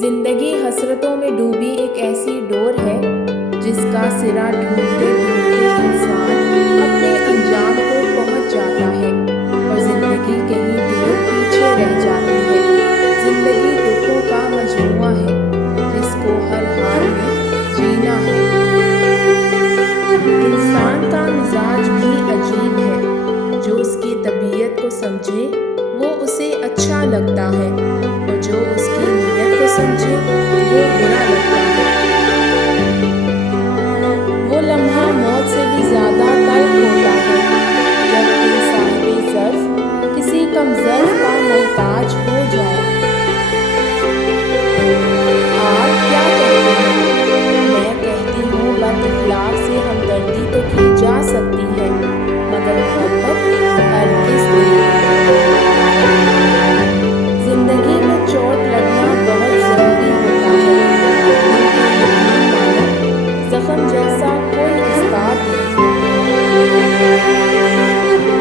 जिंदगी हसरतों में डूबी एक ऐसी डोर है जिसका सिरा ढूंढते ढूंढते इंसान अपने अंजाम को पहुंच जाता है और जिंदगी कहीं दूर पीछे रह जाती है। जिंदगी दुखों का मजमुआ है जिसको हर हाल में जीना है। इंसान का मिजाज भी अजीब है, जो उसकी तबीयत को समझे वो उसे अच्छा लगता है और जो उसकी नीयत को समझे वो बुरा लगता है। वो लम्हा मौत से भी ज्यादा तल्ख होता है जब कोई साहिबे ज़र्फ किसी कमज़र्फ का मोहताज हो जाए। आप क्या कहते हैं? मैं कहती हूँ बद-इख़लाक़ से हमदर्दी तो की जा सकती है मगर मोहब्बत हरगिज़ नहीं। जिंदगी में चोट लगना बहुत ज़रूरी होता है, दिल के यकीन मानो ज़ख्म जैसा कोई उस्ताद नहीं।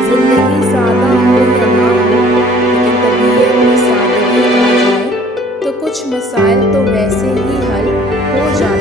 जिंदगी सादा हो या ना हो, लेकिन तबीयत में सादगी आ जाए तो कुछ मसाइल तो वैसे ही हल हो जाते हैं।